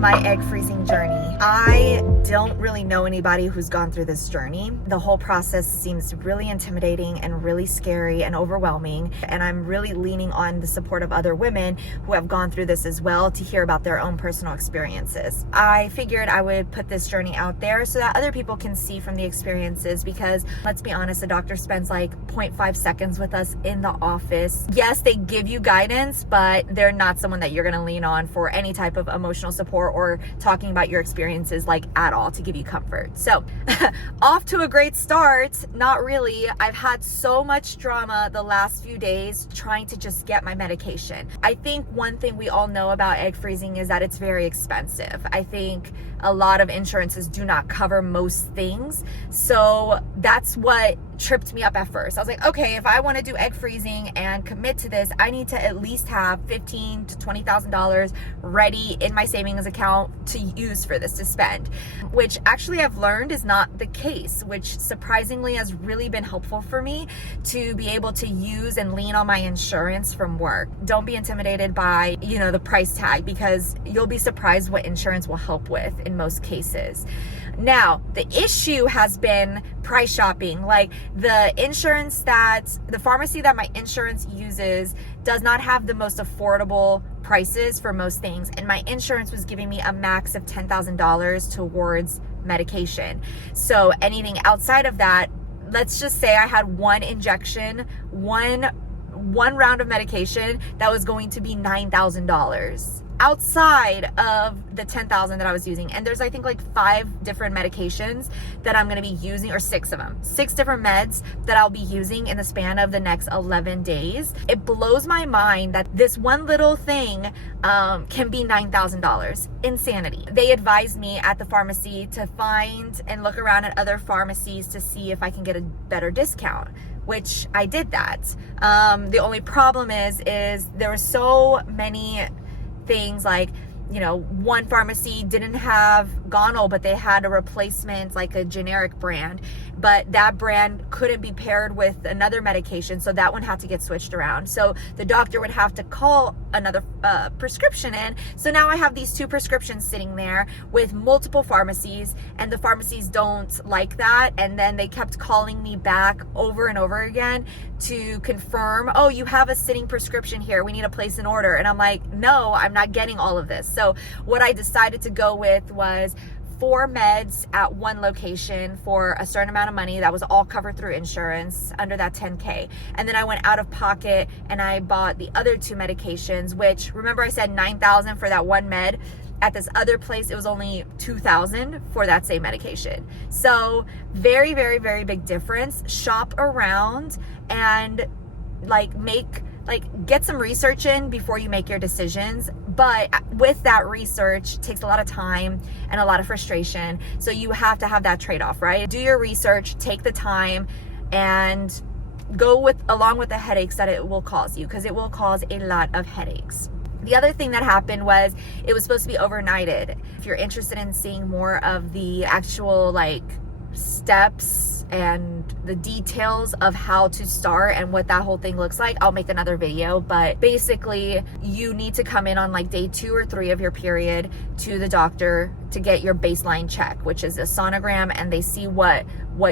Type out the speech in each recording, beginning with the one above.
My egg freezing journey. I don't really know anybody who's gone through this journey. The whole process seems really intimidating and really scary and overwhelming, and I'm really leaning on the support of other women who have gone through this as well to hear about their own personal experiences. I figured I would put this journey out there so that other people can see from the experiences, because let's be honest, the doctor spends like 0.5 seconds with us in the office. Yes, they give you guidance, but they're not someone that you're going to lean on for any type of emotional support or talking about your experiences like at all to give you comfort. So off to a great start. Not really. I've had so much drama the last few days trying to just get my medication. I think one thing we all know about egg freezing is that it's very expensive. I think a lot of insurances do not cover most things. So that's what tripped me up at first. I was like, okay, if I want to do egg freezing and commit to this, I need to at least have $15,000 to $20,000 ready in my savings account to use for this, to spend, which actually I've learned is not the case, which surprisingly has really been helpful for me to be able to use and lean on my insurance from work. Don't be intimidated by, the price tag, because you'll be surprised what insurance will help with in most cases. Now, the issue has been price shopping. Like the pharmacy that my insurance uses does not have the most affordable prices for most things. And my insurance was giving me a max of $10,000 towards medication. So anything outside of that, let's just say I had one injection, one round of medication that was going to be $9,000 outside of the $10,000 that I was using. And there's, I think, like 5 different medications that I'm going to be using, or 6 of them, 6 different meds that I'll be using in the span of the next 11 days. It blows my mind that this one little thing can be $9,000. Insanity. They advised me at the pharmacy to find and look around at other pharmacies to see if I can get a better discount, which I did that. The only problem is there were so many things, like one pharmacy didn't have Gonal, but they had a replacement, like a generic brand, but that brand couldn't be paired with another medication, so that one had to get switched around. So the doctor would have to call another prescription in. So now I have these 2 prescriptions sitting there with multiple pharmacies, and the pharmacies don't like that. And then they kept calling me back over and over again to confirm, oh, you have a sitting prescription here, we need to place an order. And I'm like, no, I'm not getting all of this. So what I decided to go with was 4 meds at one location for a certain amount of money that was all covered through insurance under that $10K. And then I went out of pocket and I bought the other 2 medications, which, remember I said $9,000 for that one med. At this other place, it was only $2,000 for that same medication. So very, very, very big difference. Shop around and get some research in before you make your decisions. But with that research, it takes a lot of time and a lot of frustration. So you have to have that trade-off, right? Do your research, take the time, and go along with the headaches that it will cause you, because it will cause a lot of headaches. The other thing that happened was it was supposed to be overnighted. If you're interested in seeing more of the actual steps and the details of how to start and what that whole thing looks like, I'll make another video. But basically, you need to come in on day 2 or 3 of your period to the doctor to get your baseline check, which is a sonogram, and they see what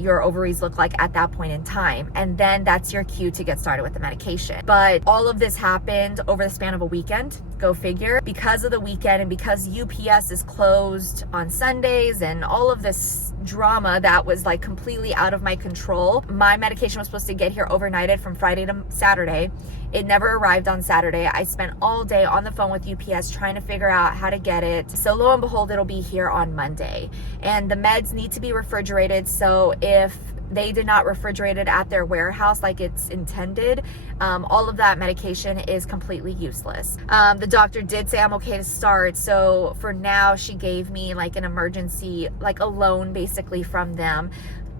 your ovaries look like at that point in time. And then that's your cue to get started with the medication. But all of this happened over the span of a weekend. Go figure. Because of the weekend and because UPS is closed on Sundays and all of this, drama that was like completely out of my control. My medication was supposed to get here overnighted from Friday to Saturday. It never arrived on Saturday. I spent all day on the phone with UPS trying to figure out how to get it. So lo and behold, it'll be here on Monday. And the meds need to be refrigerated. So if they did not refrigerate it at their warehouse like it's intended, all of that medication is completely useless. The doctor did say I'm okay to start. So for now, she gave me like an emergency, like a loan basically from them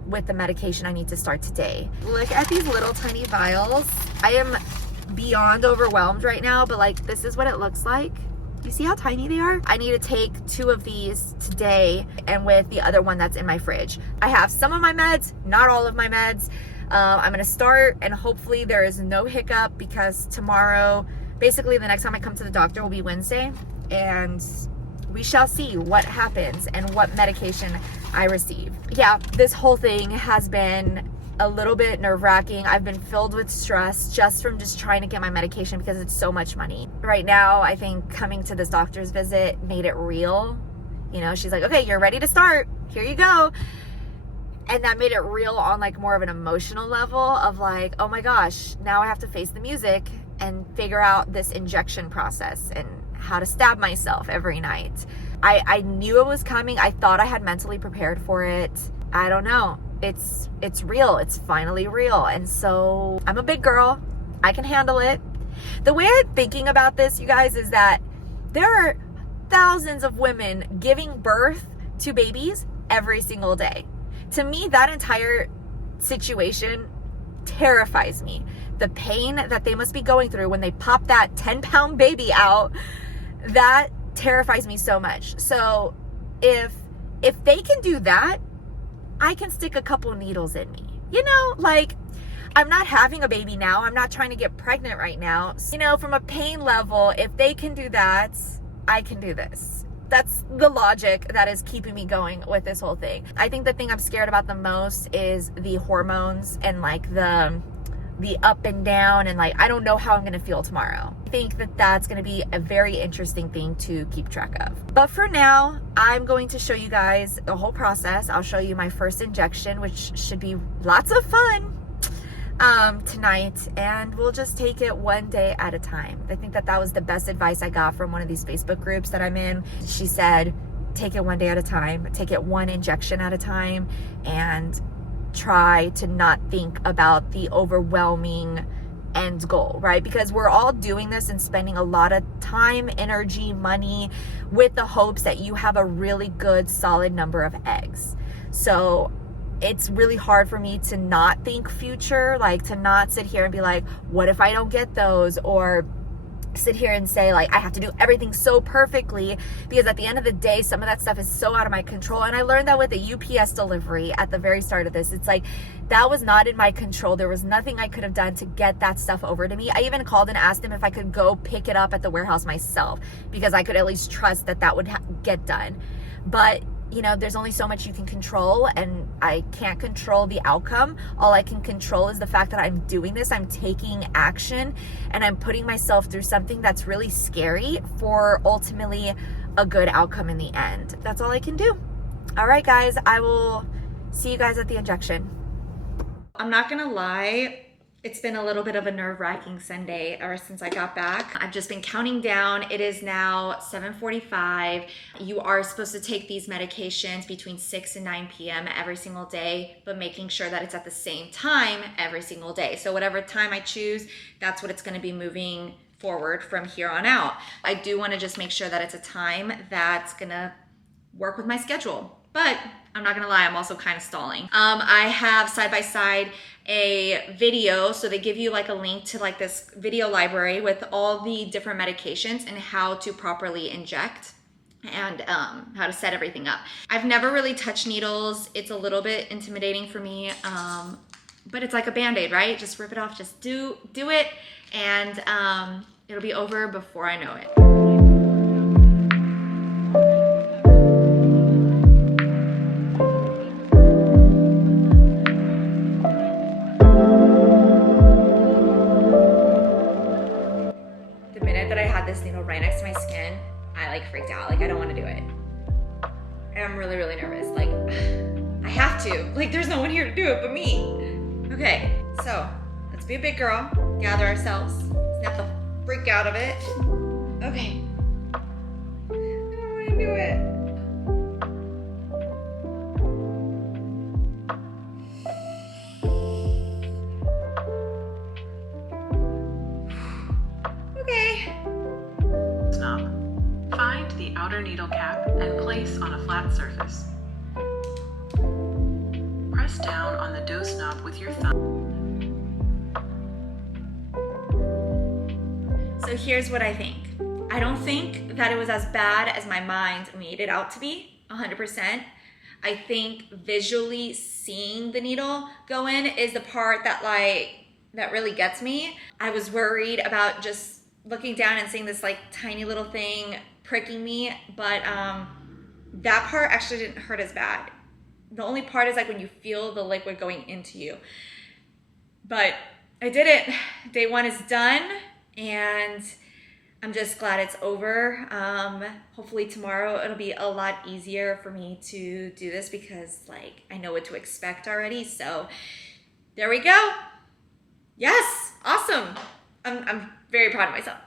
with the medication I need to start today. Look at these little tiny vials. I am beyond overwhelmed right now, but like this is what it looks like. You see how tiny they are? I need to take 2 of these today and with the other one that's in my fridge. I have some of my meds, not all of my meds. I'm gonna start and hopefully there is no hiccup because tomorrow, basically the next time I come to the doctor will be Wednesday, and we shall see what happens and what medication I receive. Yeah, this whole thing has been a little bit nerve-wracking. I've been filled with stress just from trying to get my medication because it's so much money. Right now, I think coming to this doctor's visit made it real. You know, she's like, okay, you're ready to start. Here you go. And that made it real on like more of an emotional level of like, oh my gosh, now I have to face the music and figure out this injection process and how to stab myself every night. I knew it was coming. I thought I had mentally prepared for it. I don't know. It's real. It's finally real. And so I'm a big girl. I can handle it. The way I'm thinking about this, you guys, is that there are thousands of women giving birth to babies every single day. To me, that entire situation terrifies me. The pain that they must be going through when they pop that 10-pound baby out, that terrifies me so much. So if they can do that, I can stick a couple needles in me. You know, like, I'm not having a baby now. I'm not trying to get pregnant right now. You know, from a pain level, if they can do that, I can do this. That's the logic that is keeping me going with this whole thing. I think the thing I'm scared about the most is the hormones and like the up and down, and like I don't know how I'm gonna feel tomorrow. I think that that's gonna be a very interesting thing to keep track of. But for now, I'm going to show you guys the whole process. I'll show you my first injection, which should be lots of fun tonight, and we'll just take it one day at a time. I think that was the best advice I got from one of these Facebook groups that I'm in. She said, take it one day at a time, take it one injection at a time, and try to not think about the overwhelming end goal, right? Because we're all doing this and spending a lot of time, energy, money with the hopes that you have a really good, solid number of eggs. So it's really hard for me to not think future, like to not sit here and be like, what if I don't get those? Or sit here and say like I have to do everything so perfectly, because at the end of the day some of that stuff is so out of my control. And I learned that with the UPS delivery at the very start of this. It's like that was not in my control. There was nothing I could have done to get that stuff over to me. I even called and asked him if I could go pick it up at the warehouse myself, because I could at least trust that that would get done. But you know, there's only so much you can control, and I can't control the outcome. All I can control is the fact that I'm doing this, I'm taking action, and I'm putting myself through something that's really scary for ultimately a good outcome in the end. That's all I can do. All right, guys, I will see you guys at the injection. I'm not gonna lie, it's been a little bit of a nerve-wracking Sunday ever since I got back. I've just been counting down. It is now 7:45. You are supposed to take these medications between 6 and 9 p.m. every single day, but making sure that it's at the same time every single day. So whatever time I choose, that's what it's gonna be moving forward from here on out. I do wanna just make sure that it's a time that's gonna work with my schedule. But I'm not gonna lie, I'm also kind of stalling. I have side by side a video, so they give you like a link to like this video library with all the different medications and how to properly inject and how to set everything up. I've never really touched needles. It's a little bit intimidating for me, but it's like a Band-Aid, right? Just rip it off, just do it, and it'll be over before I know it. This needle right next to my skin, I like freaked out. Like I don't want to do it. And I'm really, really nervous. Like to. Like, there's no one here to do it but me. Okay, so let's be a big girl, gather ourselves, snap the freak out of it. Okay. I don't want to do it. Find the outer needle cap and place on a flat surface. Press down on the dose knob with your thumb. So here's what I think. I don't think that it was as bad as my mind made it out to be, 100%. I think visually seeing the needle go in is the part that really gets me. I was worried about just looking down and seeing this like tiny little thing pricking me, but that part actually didn't hurt as bad. The only part is like when you feel the liquid going into you. But I did it. Day 1 is done, and I'm just glad it's over. Hopefully tomorrow it'll be a lot easier for me to do this because like I know what to expect already. So there we go. Yes, awesome. I'm very proud of myself.